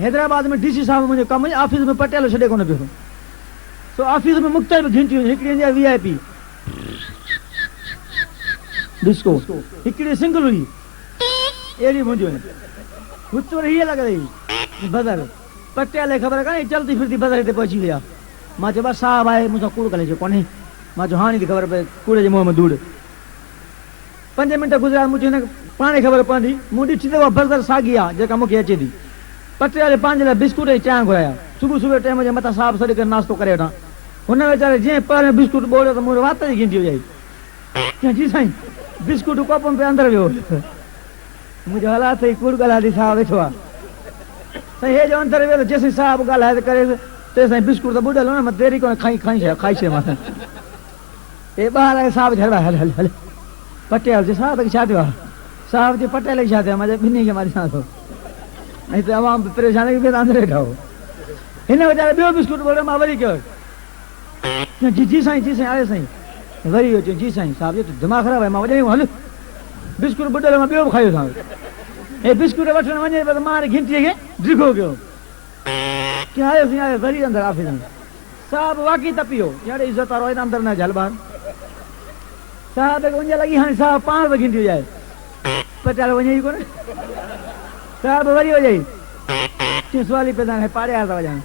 हैदराबाद में डीसी साहब मुझे कम ऑफिस में पटेल छॾे कोन पियो सो ऑफिस में मुख्तलिफ़ घंटियूं हिकिड़ी VIP डिस्को हिकिड़ी सिंगल हुई अहिड़ी मुंहिंजो हुचो हीअ लॻ रही बदर पटेल ख़बर कान्हे चलती फिरती बदर हिते पहुची विया मां चयो बसि साहब आहे मूंसां कूड़ करे कोन्हे मां चयो हाणे थी ख़बर पए कूड़े जे मुंहं में धूड़ 5 मिंट गुज़रिया मुंहिंजी हिन पाणे ख़बर पवंदी मूं ॾिठी त उहा बदर साॻी आहे जेका मूंखे अचे थी पटेल पंहिंजे लाइ बिस्कुट ऐं चांहि घुराया सुबुह टाइम जे मथां साहब सॾु करे नाश्तो करे वठां हुन वीचारे जीअं पहिरियों बिस्कुट ॿोड़ियो त मूं वात जी घिंटी हुई जी साईं बिस्कुट कोप में अंदरि वियो मुंहिंजो हालात ई कूड़ ॻाल्हाए साहब वेठो आहे साईं हे जो अंदरि वियो त जेसीं साहब ॻाल्हाए त करे तेसिताईं बिस्कुट त ॿुॾल हो न मां देरी कोन खाई छॾियो मां हे ॿार आहे साहब हल हल हल हल पटेल जे साहब खे छा थियो आहे साहब जे पटेल खे छा थियो आहे मां ॿिन्ही खे मां ॾिसां थो ऐं त अवाम परेशान थी पियो त अंदरि वेठा हो हिन वीचारे ॿियो बिस्कुट ॿोड़ियो मां वरी कयो जी साईं आयो साईं वरी वियो चयो जी साईं साहब जो दिमाग़ ख़राबु आहे मां वॼायूं हल बिस्कुट ॿुॾल मां ॿियो बि खायो सां हे बिस्कुट वठण वञे पियो त मां हाणे घिंटीअ खे ड्रिगो कयो की आयोसीं आयो वरी अंदरि ऑफिस में साहब वाक़ई तपी वियो अहिड़े इज़त वारो अंदरि न झल ॿार साहब खे उञ लॻी हाणे साहब पाण बि घिंटी विजाए पटेल वञे ई कोन्हे साहब वरी वॼाई चई सुवाली पिया पाड़े आया था वॼाइण